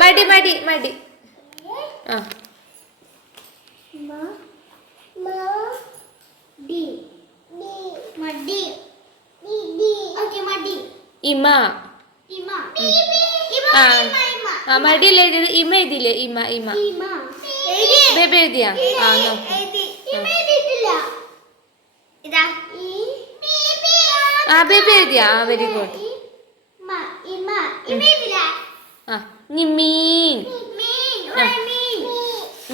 മടി മടി മടി. ആ. ഇമ. ആ. മടിയിൽ എഴുതിയത്? ഇമ എഴുതിയില്ലേ? ഇമ ഇമ. ബേബി എഴുതിയാ? ആ നോക്ക്. ആ. ബേബി എഴുതിയാ? ആ വെരി ഗുഡ് ആ. ഇനി മീൻ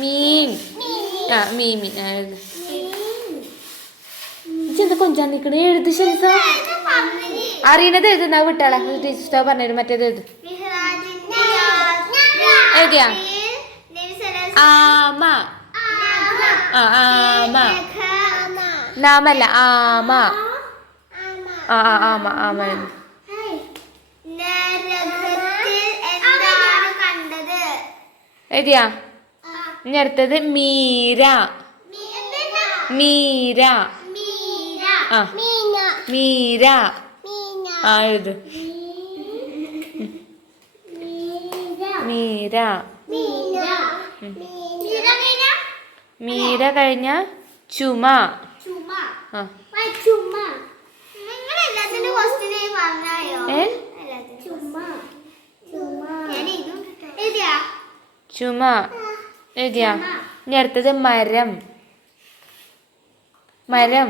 മീൻ ആ മീൻ മീൻ എന്താ എഴുത് കൊഞ്ചാൻ നിക്കണേ? എഴുത് ശരിസ അറിയണത് എഴുതുന്ന വിട്ടാളെ? ടീച്ചർ പറഞ്ഞു മറ്റേത് എഴുത് എഴുതിയാ? ആമ. ആമ. നാമല്ല. ആമ. ആ ആ ആമ. ആമ എഴുത് എന്താണ് കണ്ടത് എഴുതിയാ? ഇനി അടുത്തത് മീര. മീര. ആ. മീര. ആ എഴുത്. മീര. മീര കഴിഞ്ഞ ചുമ. ആ. ഏ? ചുമ. എഴുതിയ? ഇനി അടുത്തത് മരം. മരം.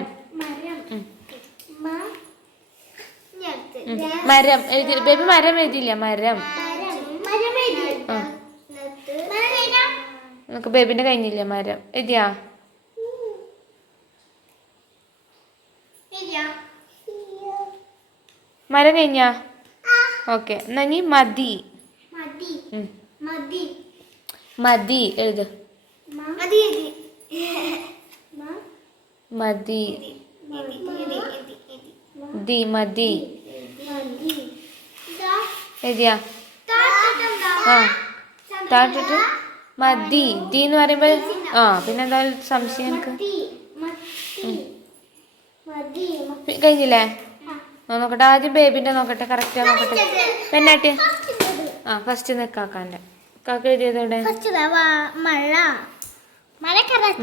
മരം. എഴുതി ബേബി മരം എഴുതിയില്ല? മരം. നമുക്ക് ബേബിന്റെ കഴിഞ്ഞില്ല മരം? എഴുതിയാ? മരം കഴിഞ്ഞാ? ഓക്കെ. എന്നാ നീ മതി. ഉം. മതി എഴുത്. മതി ദി മതി. എഴുതിയാ? ആ. താട്ടിട്ട് മതി. ദി എന്ന് പറയുമ്പോ ആ പിന്നെ എന്താ സംശയം എനിക്ക്? കഴിഞ്ഞില്ലേ? നോക്കട്ടെ. ആദ്യം ബേബിന്റെ നോക്കട്ടെ. കറക്റ്റാ നോക്കട്ടെ. പെണ്ണാട്ടി? ആ ഫസ്റ്റ് നിക്കാക്കാന്റെ. കാക്ക എഴുതിയത് എവിടെ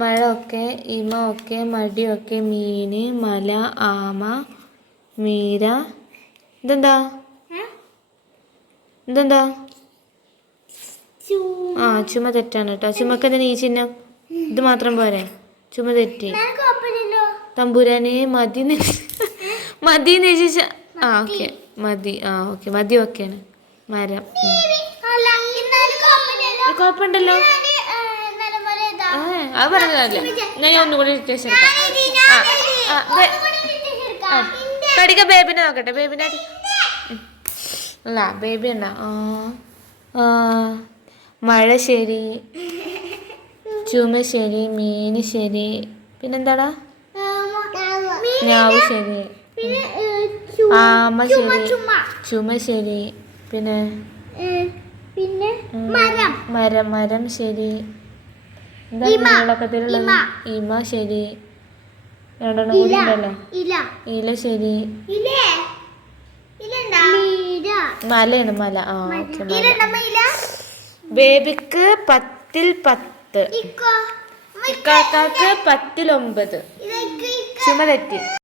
മഴ. ഒക്കെ ഇമ ഒക്കെ മടി ഒക്കെ മീന് മല ആമ മീര. ഇതെന്താ? ഇതെന്താ? ആ ചുമ തെറ്റാണ് കേട്ടോ. ചുമക്ക് എന്തിനാ ഈ ചിഹ്നം? ഇത് മാത്രം പോരെ. ചുമ തെറ്റി. തമ്പുരാനെ മതി മതി എന്ന് ആ ഓക്കെ. മതി. ആ ഓക്കെ. മതി ഓക്കെയാണ് മരം. കുഴപ്പമുണ്ടല്ലോ. അത് പറഞ്ഞതല്ലേ ഞാൻ ഒന്നുകൂടി വ്യത്യാസം എടുക്കാം. ആ. കടിക്ക ബേബിനെ നോക്കട്ടെ ബേബിനെ. അല്ല ബേബി ഉണ്ടോ ആ മഴ ശരി ചുമ ശരി മീന് ശരി പിന്നെന്താടാ? മീൻ ഞാവ് ശരി. ആമ ചുമ ശരി. ചുമ. ശരി. പിന്നെ? പിന്നെ മരം. മരം മരം ശരി. ഇമ. ശരി. രണ്ടെണ്ണം കൂടി ഇല. ഉണ്ടല്ലോ ഇല. ശരി. മലയാണ് മല ആ ഓക്കെ ബേബിക്ക് പത്തിൽ പത്ത്. ഇക്കോ. ഇക്കാക്കാക്ക് പത്തിൽ ഒമ്പത് ചുമ തെറ്റി